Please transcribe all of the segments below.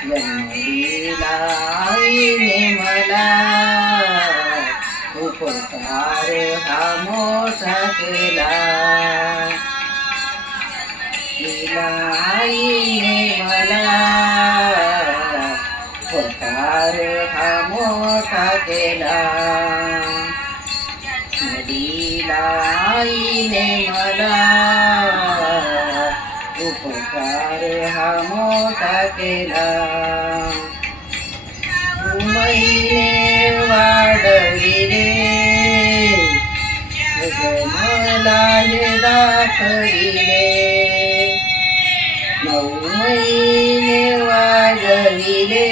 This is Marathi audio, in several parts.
जन्म दिला आईने मला, उपकार हा मोठा केला. दिला आईने मला, उपकार हा मोठा केला. दिला आईने मला, उपकार हा मोठा केला. महिने वाढविले, मला दाखविले. 9 महिने वाढविले,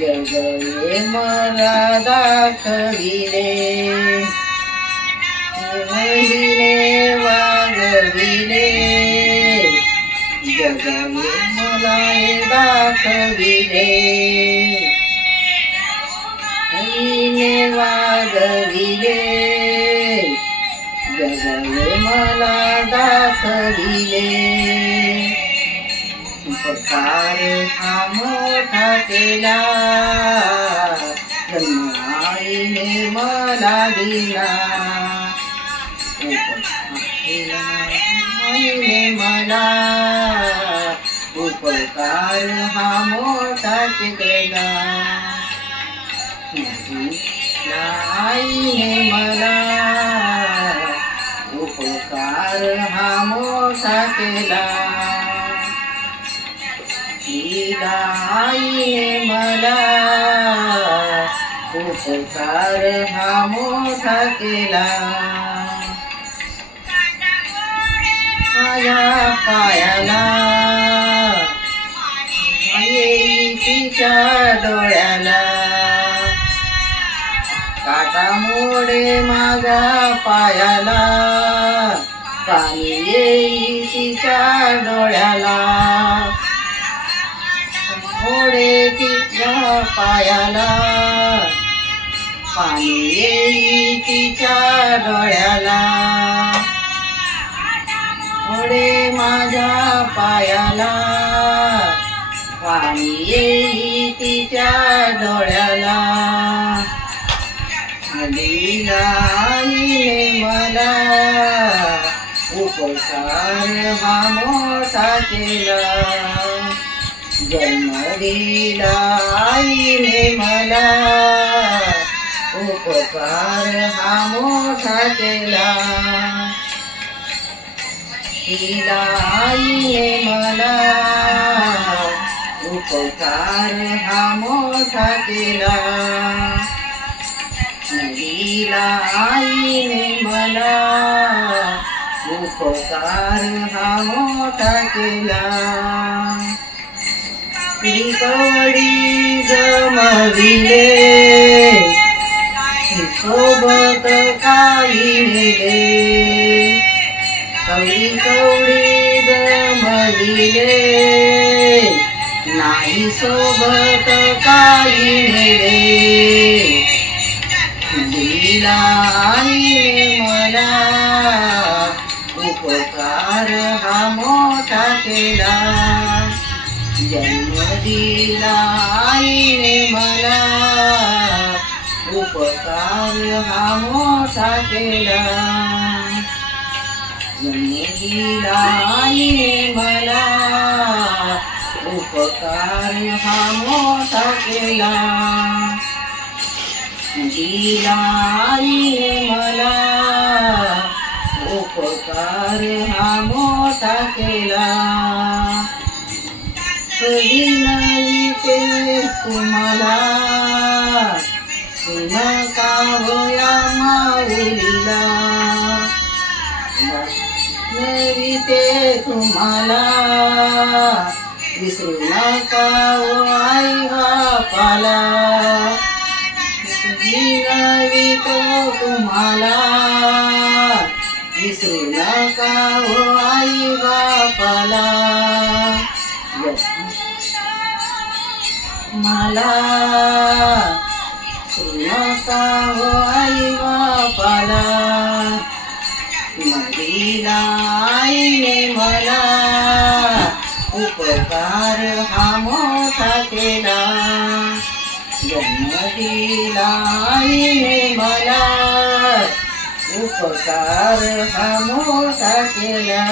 जगले मला दाखविले. महिने वाढविले, जगले मला दाखविले. महिने वाढविले, जगले मला दाखविले. उपकार हा मोठा केला, जन्म आईने मला दिला. आईने मला, उपकार हा मोठा केला. आईने मला, उपकार हा मोठा केला. दिला आईने मला, उपकार हा मोठा केला. माझ्या पायाला, तिच्या डोळ्याला, काटा मोडे माझ्या पायाला. पाणी येई तिच्या डोळ्याला, मोडे तिच्या पायाला. पाणी येई तिच्या डोळ्याला, मोडे माझ्या पायाला. पाणी येई तिच्या डोळ्याला. दिला आईने मला, उपकार हा मोठा केला. जन्म दिला आईने मला, उपकार हा मोठा केला. दिला आईने मला, उपकार हा मोठा केला. दिला आईने मला, उपकार हा मोठा केला. कवडी जमविले, सोबत काही नेले. कवडी जमविले, नाही सोबत काही नेले. दिला आईने मला, उपकार हा मोठा केला. जन्म दिला आईने मला, उपकार हा मोठा केला. जन्म दिला आईने मला, उपकार हा मोठा केला. दिला आईने मला, उपकार हा मोठा केला. कधी नाही ते तुम्हाला, नका होया माऊलीला. नवी ते तुम्हाला, विसरू नका ओ आई बापाला. नवी तो तुम्हाला, विसरू नका ओ आई बापाला. मला नका हो आई बापाला. दिला आईने मला, उपकार हा केला, जन्म दिला आईने मला, उपकार हा मोठा केला.